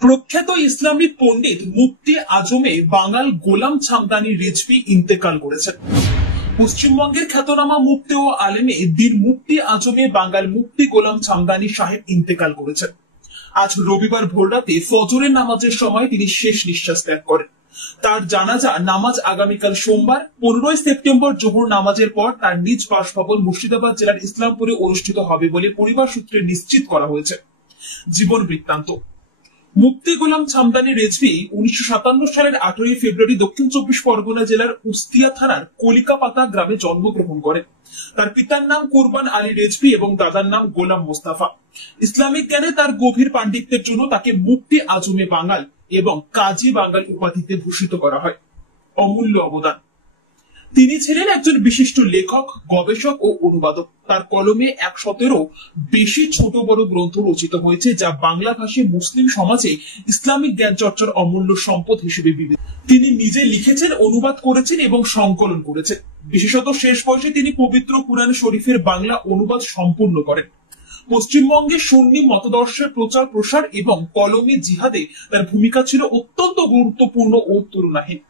প্রখ্যাত ইসলামিক পণ্ডিত মুফতি আজমে বাঙাল গোলাম ছামদানি রিজভী ইন্তেকাল করেছেন। পশ্চিমবঙ্গের খ্যাতনামা মুফতি ও আলেমে বীর মুফতি আজমে বাঙাল মুফতি গোলাম ছামদানি সাহেব ইন্তেকাল করেছেন। আজ রবিবার ভোররাতে ফজরের নামাজের সময় তিনি শেষ নিঃশ্বাস ত্যাগ করেন। তার জানাজা নামাজ আগামীকাল সোমবার 15 সেপ্টেম্বর জোহর নামাজের পর তার নিজ বাসভবন মুর্শিদাবাদ জেলার ইসলামপুরে অনুষ্ঠিত হবে বলে পরিবার সূত্রে নিশ্চিত করা হয়েছে। জীবন বৃত্তান্ত। মুফতি গোলাম ছামদানি রিজভী 1957 সালের 18 ফেব্রুয়ারি দক্ষিণ চব্বিশ পরগনা জেলার উস্তিয়া থানার কলিকাপাতা গ্রামে জন্মগ্রহণ করেন। তার পিতার নাম কুরবান আলী রিজভী এবং দাদার নাম গোলাম মোস্তাফা। ইসলামিক জ্ঞানে তার গভীর পাণ্ডিত্যের জন্য তাকে মুফতি আজমে বাঙাল এবং কাজী বাঙাল উপাধিতে ভূষিত করা হয়। অমূল্য অবদান। তিনি ছিলেন একজন বিশিষ্ট লেখক, গবেষক ও অনুবাদক। তার কলমে 100-এরও বেশি ছোট বড় গ্রন্থ রচিত হয়েছে, যা বাংলা ভাষী মুসলিম সমাজে ইসলামিক জ্ঞান চর্চার অমূল্য সম্পদ হিসেবে বিবেচিত। তিনি নিজে লিখেছেন, অনুবাদ করেছেন এবং সংকলন করেছেন। বিশেষত শেষ বয়সে তিনি পবিত্র কুরআন শরীফের বাংলা অনুবাদ সম্পূর্ণ করেন। পশ্চিমবঙ্গে সুন্নি মতদর্শের প্রচার প্রসার এবং কলমে জিহাদে তার ভূমিকা ছিল অত্যন্ত গুরুত্বপূর্ণ ও তুলনাহীন।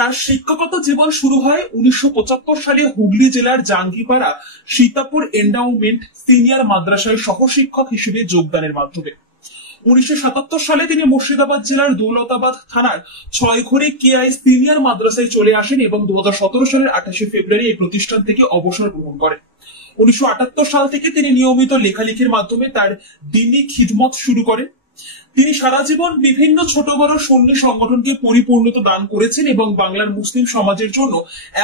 তার শিক্ষকতা জীবন শুরু হয় 1975 সালে হুগলি জেলার জাঙ্গিপাড়া সীতাপুর এন্ডাউমেন্ট সিনিয়র মাদ্রাসায় সহশিক্ষক হিসেবে যোগদানের মাধ্যমে। 1977 সালে তিনি মুর্শিদাবাদ জেলার দৌলতাবাদ থানার 6ঘরে কেআই সিনিয়র মাদ্রাসায় চলে আসেন এবং 2017 সালের 28 ফেব্রুয়ারি এই প্রতিষ্ঠান থেকে অবসর গ্রহণ করেন। 1978 সাল থেকে তিনি নিয়মিত লেখালেখির মাধ্যমে তার দ্বীনি খিদমত শুরু করেন। তিনি সারা জীবন বিভিন্ন ছোট বড় সুন্নি সংগঠনকে পরিপূর্ণতা দান করেছেন এবং বাংলার মুসলিম সমাজের জন্য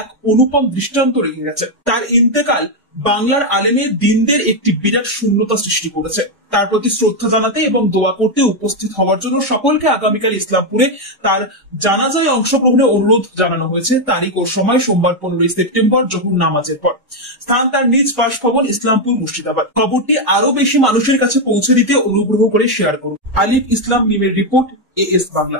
এক অনুপম দৃষ্টান্ত রেখে গেছেন। তার ইন্তেকাল বাংলার আলেমের দিনদের একটি বিরাট শূন্যতা সৃষ্টি করেছে। তার প্রতি শ্রদ্ধা জানাতে এবং দোয়া করতে উপস্থিত হওয়ার জন্য সকলকে আগামীকাল ইসলামপুরে তার জানাজায় অংশগ্রহণের অনুরোধ জানানো হয়েছে। তারিখ ও সময় সোমবার 15 সেপ্টেম্বর জোহর নামাজের পর। স্থান তার নিজ বাসভবন ইসলামপুর মুর্শিদাবাদ। খবরটি আরো বেশি মানুষের কাছে পৌঁছে দিতে অনুগ্রহ করে শেয়ার করুন। আলিফ ইসলাম মিমের রিপোর্ট, AS বাংলা।